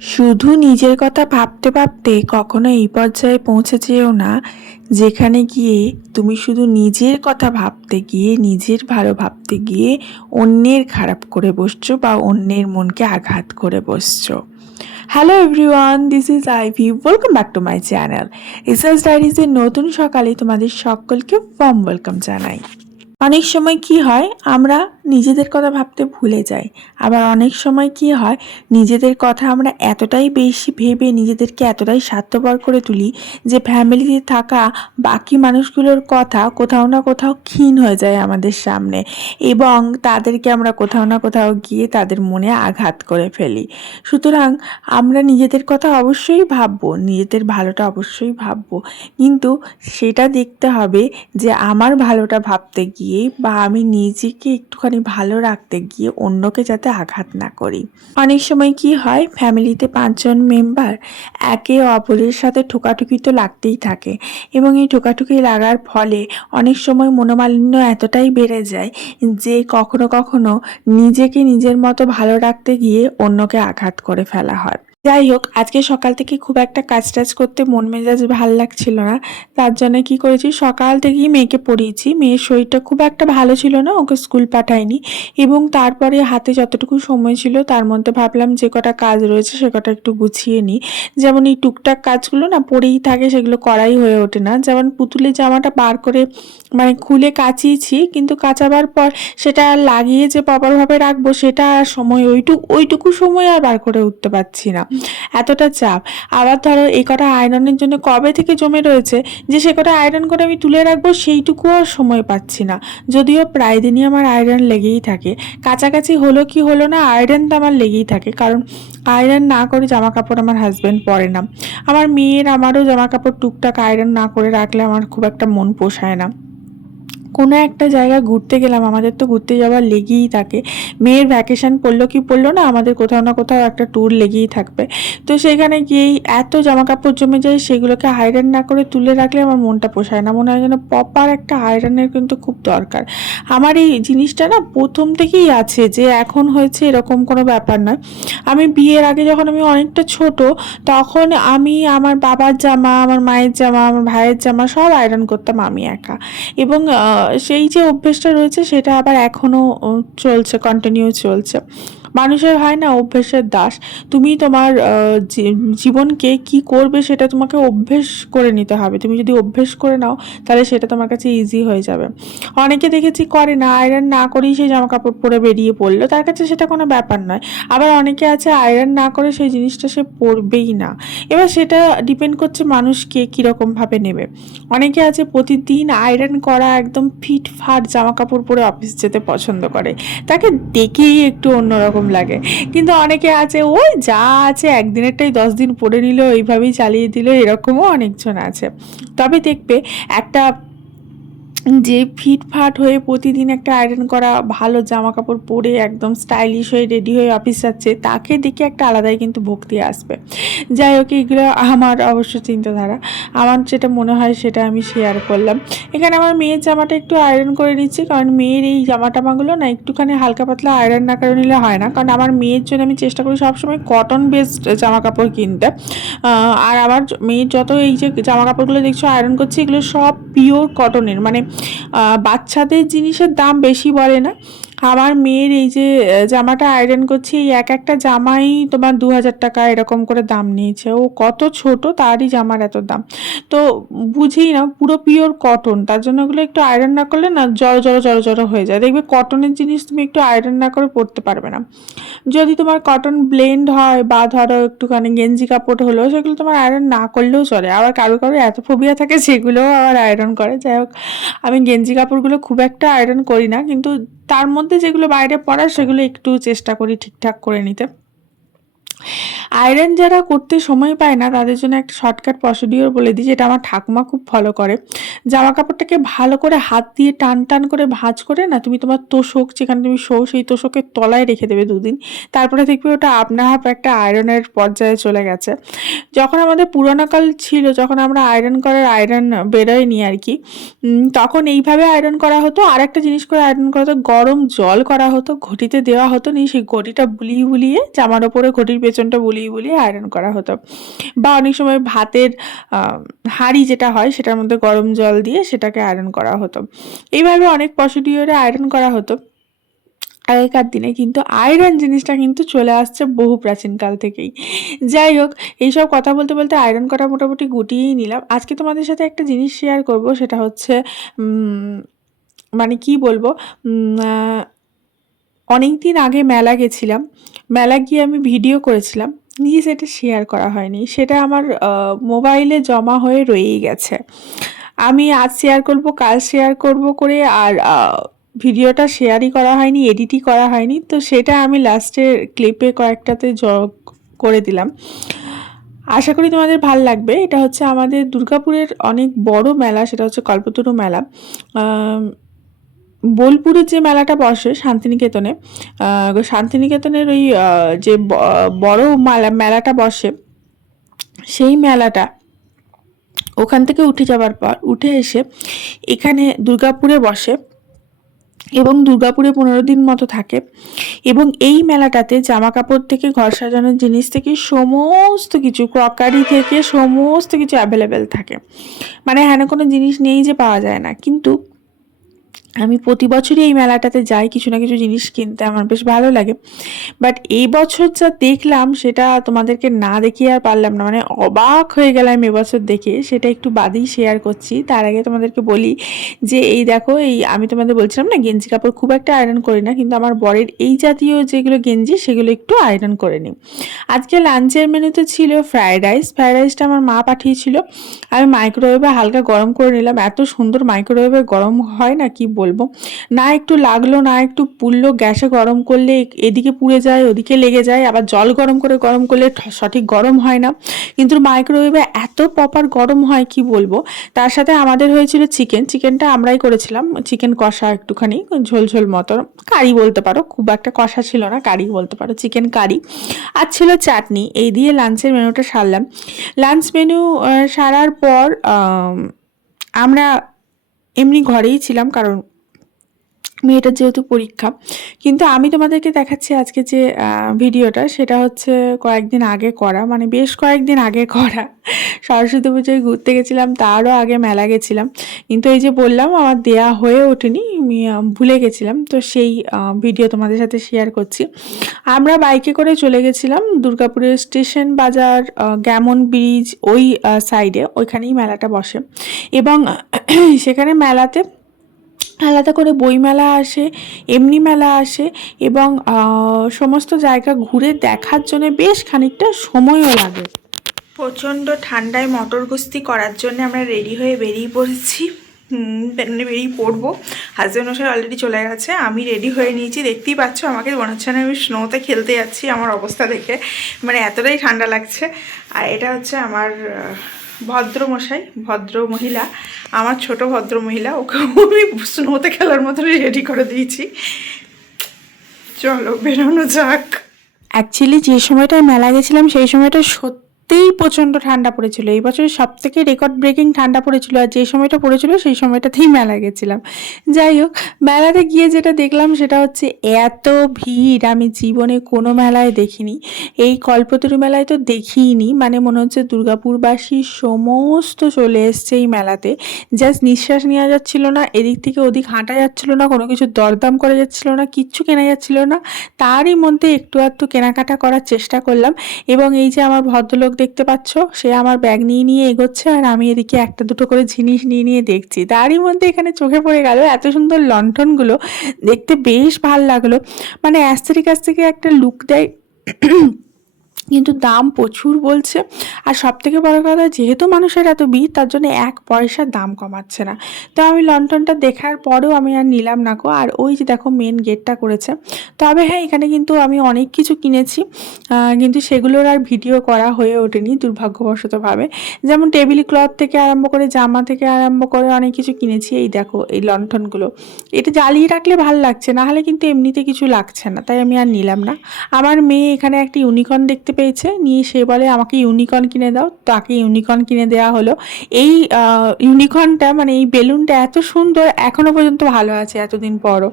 শুধু নিজের কথা ভাবতে ভাবতে কখনো এই পর্যায়ে পৌঁছে যেও না যেখানে গিয়ে তুমি শুধু নিজের কথা ভাবতে গিয়ে নিজের ভালো ভাবতে গিয়ে অন্যের খারাপ করে বসছো বা অন্যের মনকে আঘাত করে বসছো। Hello everyone, this is Ivy. Welcome back to my channel research ডায়েরিজের নতুন সকালে তোমাদের সকলকে ওয়ার্ম ওয়েলকাম জানাই। অনেক সময় কি হয়, আমরা নিজেদের কথা ভাবতে ভুলে যাই। আবার অনেক সময় কি হয়, নিজেদের কথা আমরা এতটাই বেশি ভেবে নিজেদেরকে এতটাই স্বার্থপর করে তুলি যে ফ্যামিলিতে থাকা বাকি মানুষগুলোর কথা কোথাও না কোথাও ক্ষীণ হয়ে যায় আমাদের সামনে, এবং তাদেরকে আমরা কোথাও না কোথাও গিয়ে তাদের মনে আঘাত করে ফেলি। সুতরাং আমরা নিজেদের কথা অবশ্যই ভাববো, নিজেদের ভালোটা অবশ্যই ভাববো, কিন্তু সেটা দেখতে হবে যে আমার ভালোটা ভাবতে গিয়ে বা আমি নিজেকে একটুখানি ভালো রাখতে গিয়ে অন্যকে যাতে আঘাত না করি। অনেক সময় কি হয়, ফ্যামিলিতে 5 জন মেম্বার একে অপরের সাথে ঠোকাঠুকি তো লাগতেই থাকে, এবং এই ঠোকাঠুকি লাগার ফলে অনেক সময় মনোমালিন্য এতটাই বেড়ে যায় যে কখনো কখনো নিজেকে নিজের মতো ভালো রাখতে গিয়ে অন্যকে আঘাত করে ফেলা হয়। যাই হোক, আজকে সকাল থেকে খুব একটা কাজ টাজ করতে মন মেজাজ ভাল লাগছিল না। তার জন্য কি করেছি, সকাল থেকেই মেয়েকে পড়িয়েছি। মেয়ের শরীরটা খুব একটা ভালো ছিল না, ওকে স্কুল পাঠাইনি, এবং তারপরে হাতে যতটুকু সময় ছিল তার মধ্যে ভাবলাম যে কটা কাজ রয়েছে সে কটা একটু গুছিয়ে নিই। যেমন এই টুকটাক কাজগুলো না পড়েই থাকে, সেগুলো করাই হয়ে ওঠে না। যেমন পুতুলের জামাটা বার করে মানে খুলে কাচিয়েছি, কিন্তু কাচাবার পর সেটা আর লাগিয়ে যে প্রপারভাবে রাখবো সেটা আর সময় ওইটুকু সময় আর বার করে উঠতে পারছি না, এতটা চাপ। আবার ধরো এই কটা আয়রনের জন্য কবে থেকে জমে রয়েছে যে সে কটা আয়রন করে আমি তুলে রাখবো, সেইটুকুও আর সময় পাচ্ছি না। যদিও প্রায় দিনই আমার আয়রন লেগেই থাকে, কাছাকাছি হলো কি হলো না, আয়রন তো আমার লেগেই থাকে। কারণ আয়রন না করে জামা কাপড় আমার হাজব্যান্ড পরে না। আমার মেয়ের আমারও জামা কাপড় টুকটাক আয়রন না করে রাখলে আমার খুব একটা মন পোষায় না। কোনো একটা জায়গা ঘুরতে গেলাম, আমাদের তো ঘুরতে যাওয়ার লেগেই থাকে। মেয়ের ভ্যাকেশন পড়লো কি পড়লো না, আমাদের কোথাও না কোথাও একটা ট্যুর লেগেই থাকবে। তো সেখানে গিয়েই এত জামা কাপড় জমে যায়, সেগুলোকে আয়রন না করে তুলে রাখলে আমার মনটা পোষায় না। মনে হয় যেন প্রপার একটা আয়রনের কিন্তু খুব দরকার। আমার এই জিনিসটা না প্রথম থেকেই আছে, যে এখন হয়েছে এরকম কোনো ব্যাপার নয়। আমি বিয়ের আগে যখন আমি অনেকটা ছোট, তখন আমি আমার বাবার জামা, আমার মায়ের জামা, আমার ভাইয়ের জামা সব আয়রন করতাম আমি একা। এবং সেই যে অভ্যেসটা রয়েছে সেটা আবার এখনও চলছে, কন্টিনিউ চলছে। মানুষের হয় না অভ্যেসের দাস। তুমি তোমার জীবনকে কি করবে সেটা তোমাকে অভ্যেস করে নিতে হবে। তুমি যদি অভ্যেস করে নাও তাহলে সেটা তোমার কাছে ইজি হয়ে যাবে। অনেকে দেখেছি করে না, আয়রন না করেই সেই জামা কাপড় পরে বেরিয়ে পড়লো, তার কাছে সেটা কোনো ব্যাপার নয়। আবার অনেকে আছে আয়রন না করে সেই জিনিসটা সে পরবেই না। এবার সেটা ডিপেন্ড করছে মানুষকে কীরকমভাবে নেবে। অনেকে আছে প্রতিদিন আয়রন করা একদম ফিটফাট জামা কাপড় পরে অফিস যেতে পছন্দ করে, তাকে দেখেই একটু অন্যরকম লাগে। কিন্তু অনেকে আছে ওই যা আছে একদিনেরটাই 10 দিন পরে নিল, এইভাবেই চালিয়ে দিল, এরকমও অনেকজন আছে। তবে দেখবে একটা যে ফিটফাট হয়ে প্রতিদিন একটা আয়রন করা ভালো জামা কাপড় পরে একদম স্টাইলিশ হয়ে রেডি হয়ে অফিস যাচ্ছে, তাকে দেখে একটা আলাদাই কিন্তু ভক্তি আসবে। যাই হোক, এগুলো আমার অবশ্য চিন্তাধারা, আমার যেটা মনে হয় সেটা আমি শেয়ার করলাম। এখানে আমার মেয়ের জামাটা একটু আয়রন করে নিচ্ছি, কারণ মেয়ের এই জামা টামাগুলো না একটুখানি হালকা পাতলা আয়রন না করে নিলে হয় না। কারণ আমার মেয়ের জন্য আমি চেষ্টা করি সবসময় কটন বেসড জামা কাপড় কিনতে। আর আমার মেয়ের যত এই যে জামা কাপড়গুলো দেখছো আয়রন করছি, এগুলো সব পিওর কটনের। মানে বাচ্চাদের জিনিসের দাম বেশি বলে না। আমার মেয়ের এই যে জামাটা আয়রন করছি, এই একটা জামাই তোমার 2000 টাকা এরকম করে দাম নিয়েছে। ও কত ছোট, তারই জামার এত দাম। তো বুঝি না, পুরো পিওর কটন, তার জন্য ওগুলো একটু আয়রন না করলে না জড়ো হয়ে যায়। দেখবে কটনের জিনিস তুমি একটু আয়রন না করে পরতে পারবে না। যদি তোমার কটন ব্লেন্ড হয় বা ধরো একটুখানি গেঞ্জি কাপড় হলো, সেগুলো তোমার আয়রন না করলেও চলে। আবার কারো কারো এত ফোবিয়া থাকে সেগুলোও আবার আয়রন করে। যাই হোক, আমি গেঞ্জি কাপড়গুলো খুব একটা আয়রন করি না, কিন্তু তার মধ্যে যেগুলো বাইরে পরার সেগুলো একটু চেষ্টা করি ঠিকঠাক করে নিতে। আয়রন যারা করতে সময় পায় না তাদের জন্য একটা শর্টকাট প্রসিডিওর বলে দিই, যেটা আমার ঠাকুমা খুব ফলো করে। জামা কাপড়টাকে ভালো করে হাত দিয়ে টান টান করে ভাঁজ করে না, তুমি তোমার তোষক যেখানে তুমি শো সেই তোষকের তলায় রেখে দেবে 2 দিন। তারপরে দেখবে ওটা আপনা আপ একটা আয়রনের পর্যায়ে চলে গেছে। যখন আমাদের পুরোনো কাল ছিল, যখন আমরা আয়রন করার আয়রন বেরোয়নি আর কি, তখন এইভাবে আয়রন করা হতো। আর একটা জিনিস করে আয়রন করা হতো, গরম জল করা হতো, ঘটিতে দেওয়া হতো, নিয়ে সেই ঘটিটা বুলিয়ে বুলিয়ে জামার ওপরে ঘটির পেছনটা বুলিয়ে বুলিয়ে আয়রন করা হতো। বা অনেক সময় ভাতের হাঁড়ি যেটা হয় সেটার মধ্যে গরম জল দিয়ে সেটাকে আয়রন করা হতো। এইভাবে অনেক প্রসিডিওরে আয়রন করা হতো আগেকার দিনে। কিন্তু আয়রন জিনিসটা কিন্তু চলে আসছে বহু প্রাচীনকাল থেকেই। যাই হোক, এইসব কথা বলতে বলতে আয়রন করা মোটামুটি গুটিয়েই নিলাম। আজকে তোমাদের সাথে একটা জিনিস শেয়ার করব, সেটা হচ্ছে মানে কি বলবো, অনেক দিন আগে মেলা গেছিলাম। মেলা গিয়ে আমি ভিডিও করেছিলাম, নিয়ে সেটা শেয়ার করা হয়নি। সেটা আমার মোবাইলে জমা হয়ে রয়েই গেছে। আমি আজ শেয়ার করব, কাল শেয়ার করব করে আর ভিডিওটা শেয়ারই করা হয়নি, এডিটই করা হয়নি। তো সেটা আমি লাস্টের ক্লিপে কয়েকটাতে যোগ করে দিলাম। আশা করি তোমাদের ভাল লাগবে। এটা হচ্ছে আমাদের দুর্গাপুরের অনেক বড় মেলা, সেটা হচ্ছে কল্পতরু মেলা। বোলপুরের যে মেলাটা বসে শান্তিনিকেতনে, শান্তিনিকেতনের ওই যে বড় মেলাটা বসে, সেই মেলাটা ওখান থেকে উঠে যাবার পর উঠে এসে এখানে দুর্গাপুরে বসে এবং দুর্গাপুরে 15 দিন মতো থাকে। এবং এই মেলাটাতে জামা কাপড় থেকে ঘর সাজানোর জিনিস থেকে সমস্ত কিছু, ক্রকারি থেকে সমস্ত কিছু অ্যাভেলেবেল থাকে। মানে হেন কোনো জিনিস নেই যে পাওয়া যায় না। কিন্তু আমি প্রতি বছরই এই মেলাটাতে যাই কিছু না কিছু জিনিস কিনতে, আমার বেশ ভালো লাগে। বাট এই বছর যা দেখলাম সেটা তোমাদেরকে না দেখিয়ে আর পারলাম না, মানে অবাক হয়ে গেলাম এবছর দেখে। সেটা একটু বাদেই শেয়ার করছি। তার আগে তোমাদেরকে বলি যে এই দেখো, এই আমি তোমাদের বলছিলাম না গেঞ্জি কাপড় খুব একটা আয়রন করি না, কিন্তু আমার বরের এই জাতীয় যেগুলো গেঞ্জি সেগুলো একটু আয়রন করে নিই। আজকে লাঞ্চের মেনুতে ছিল ফ্রায়েড রাইস। ফ্রায়েড রাইসটা আমার মা পাঠিয়েছিল, আমি মাইক্রোওয়েভে হালকা গরম করে নিলাম। এত সুন্দর মাইক্রোওয়েভে গরম হয় না কি বলবো, না একটু লাগলো না একটু পুড়লো। গ্যাসে গরম করলে এদিকে পুড়ে যায় ওদিকে লেগে যায়, আবার জল গরম করলে সঠিক গরম হয় না। কিন্তু মাইক্রোওয়েভে এত প্রপার গরম হয় কি বলবো। তার সাথে আমাদের হয়েছিল চিকেনটা আমরাই করেছিলাম, চিকেন কষা একটুখানি ঝোল ঝোল মতো, কারি বলতে পারো, খুব একটা কষা ছিল না, কারি বলতে পারো, চিকেন কারি। আর ছিল চাটনি। এই দিয়ে লাঞ্চের মেনুটা সারলাম। লাঞ্চ মেনু সারার পর আমরা এমনি ঘরেই ছিলাম, কারণ মেয়েটার যেহেতু পরীক্ষা। কিন্তু আমি তোমাদেরকে দেখাচ্ছি আজকে যে ভিডিওটা, সেটা হচ্ছে কয়েকদিন আগে করা, মানে বেশ কয়েকদিন আগে করা। সরস্বতী পুজোয় ঘুরতে গেছিলাম, তারও আগে মেলা গেছিলাম। কিন্তু এই যে বললাম আমার দেয়া হয়ে ওঠেনি, আমি ভুলে গেছিলাম। তো সেই ভিডিও তোমাদের সাথে শেয়ার করছি। আমরা বাইকে করে চলে গেছিলাম দুর্গাপুরের স্টেশন বাজার, গ্যামন ব্রিজ ওই সাইডে, ওইখানেই মেলাটা বসে। এবং সেখানে মেলাতে আলাদা করে বইমেলা আসে, এমনি মেলা আসে, এবং সমস্ত জায়গা ঘুরে দেখার জন্য বেশ খানিকটা সময়ও লাগে। প্রচণ্ড ঠান্ডায় মটর গস্তি করার জন্য আমরা রেডি হয়ে বেরিয়ে পড়েছি, বেরিয়ে পড়বো। হাজব্যান্ড মশাই অলরেডি চলে গেছে, আমি রেডি হয়ে নিয়েছি। দেখতেই পাচ্ছ আমাকে মনে হচ্ছে না আমি স্নোতে খেলতে যাচ্ছি আমার অবস্থা দেখে, মানে এতটাই ঠান্ডা লাগছে। আর এটা হচ্ছে আমার ভদ্রমশাই, ভদ্র মহিলা, আমার ছোট ভদ্র মহিলা, ওকে আমি স্নোতে খেলার মতো রেডি করে দিয়েছি। চলো বেরোনো যাক। অ্যাকচুয়ালি যে সময়টায় মেলা গেছিলাম সেই সময়টা সত্যিই প্রচণ্ড ঠান্ডা পড়েছিল। এই বছরের সবথেকে রেকর্ড ব্রেকিং ঠান্ডা পড়েছিল, আর যে সময়টা পড়েছিল সেই সময়টাতেই মেলা গেছিলাম। যাই হোক, মেলাতে গিয়ে যেটা দেখলাম সেটা হচ্ছে এত ভিড় আমি জীবনে কোনো মেলায় দেখিনি। এই কল্পতরু মেলায় তো দেখিইনি, মানে মনে হচ্ছে দুর্গাপুরবাসী সমস্ত চলে এসছে এই মেলাতে। জাস্ট নিঃশ্বাস নেওয়া যাচ্ছিল না, এদিক থেকে ওদিক হাঁটা যাচ্ছিল না, কোনো কিছু দরদাম করা যাচ্ছিল না, কিচ্ছু কেনা যাচ্ছিল না। তারই মধ্যে একটু আধটু কেনাকাটা করার চেষ্টা করলাম। এবং এই যে আমার ভদ্রলোক দেখতে পাচ্ছ, সে আমার ব্যাগ নিয়ে এগোচ্ছে, আর আমি এদিকে একটা দুটো করে জিনিস নিয়ে দেখছি। তারই মধ্যে এখানে চোখে পড়ে গেল এত সুন্দর লণ্ঠনগুলো, দেখতে বেশ ভাল লাগলো। মানে অ্যাস্থেটিক থেকে একটা লুক দেয়, কিন্তু দাম প্রচুর বলছে। আর সবথেকে বড় কথা, যেহেতু মানুষের এত ভিড়, তার জন্য 1 পয়সার দাম কমাচ্ছে না। তো আমি লণ্ঠনটা দেখার পরেও আমি আর নিলাম না গো। আর ওই যে দেখো মেন গেটটা করেছে। তবে হ্যাঁ, এখানে কিন্তু আমি অনেক কিছু কিনেছি, কিন্তু সেগুলোর আর ভিডিও করা হয়ে ওঠেনি দুর্ভাগ্যবশতভাবে। যেমন টেবিল ক্লথ থেকে আরম্ভ করে, জামা থেকে আরম্ভ করে অনেক কিছু কিনেছি। এই দেখো এই লণ্ঠনগুলো, এটা জ্বালিয়ে রাখলে ভাল লাগছে, না হলে কিন্তু এমনিতে কিছু লাগছে না, তাই আমি আর নিলাম না। আমার মেয়ে এখানে একটা ইউনিকর্ন দেখতে পেয়েছে, নিয়ে সে বলে আমাকে ইউনিকর্ন কিনে দাও, তাকে ইউনিকর্ন কিনে দেওয়া হলো। এই ইউনিকর্নটা মানে এই বেলুনটা এত সুন্দর, এখনও পর্যন্ত ভালো আছে এতদিন পরও।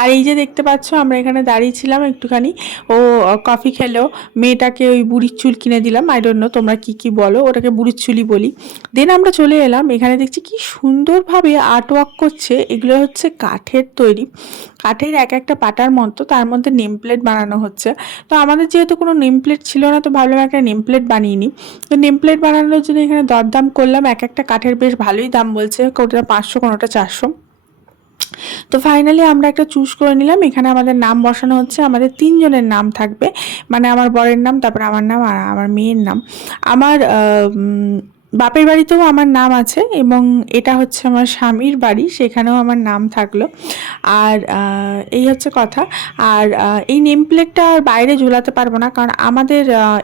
আর এই যে দেখতে পাচ্ছ আমরা এখানে দাঁড়িয়েছিলাম একটুখানি, ও কফি খেলো, মেয়েটাকে ওই বুড়ির চুল কিনে দিলাম, আই ডোন্ট নো তোমরা কি বলো, ওটাকে বুড়ির চুলই বলি। দেন আমরা চলে এলাম, এখানে দেখছি কি সুন্দরভাবে আর্ট ওয়ার্ক করছে। এগুলো হচ্ছে কাঠের তৈরি, কাঠের এক একটা পাটার মতো, তার মধ্যে নেম প্লেট বানানো হচ্ছে। তো আমাদের যেহেতু কোনো নেম প্লেট ছিল না, তো ভাবলাম একটা নেম প্লেট বানিয়ে নিই। তো নেম প্লেট বানানোর জন্য এখানে দরদাম করলাম, এক একটা কাঠের বেশ ভালোই দাম বলছে, কোনোটা 500 কোনোটা 400। তো ফাইনালি আমরা একটা চুজ করে নিলাম। এখানে আমাদের নাম বসানো হচ্ছে, আমাদের 3 জনের নাম থাকবে, মানে আমার বরের নাম, তারপর আমার নাম আর আমার মেয়ের নাম। আমার বাপের বাড়িতেও আমার নাম আছে, এবং এটা হচ্ছে আমার স্বামীর বাড়ি, সেখানেও আমার নাম থাকলো। আর এই হচ্ছে কথা। আর এই নেম প্লেটটা আর বাইরে ঝোলাতে পারবো না, কারণ আমাদের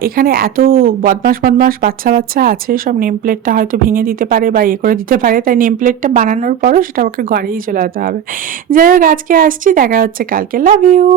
এখানে এত বদমাস বদমাস বাচ্চা বাচ্চা আছে, সব নেম প্লেটটা হয়তো ভেঙে দিতে পারে বা করে দিতে পারে, তাই নেম প্লেটটা বানানোর পরও সেটা আমাকে ঘরেই ঝোলাতে হবে। যাই হোক, আজকে আসছি, দেখা হচ্ছে কালকে, লাভ ইউ।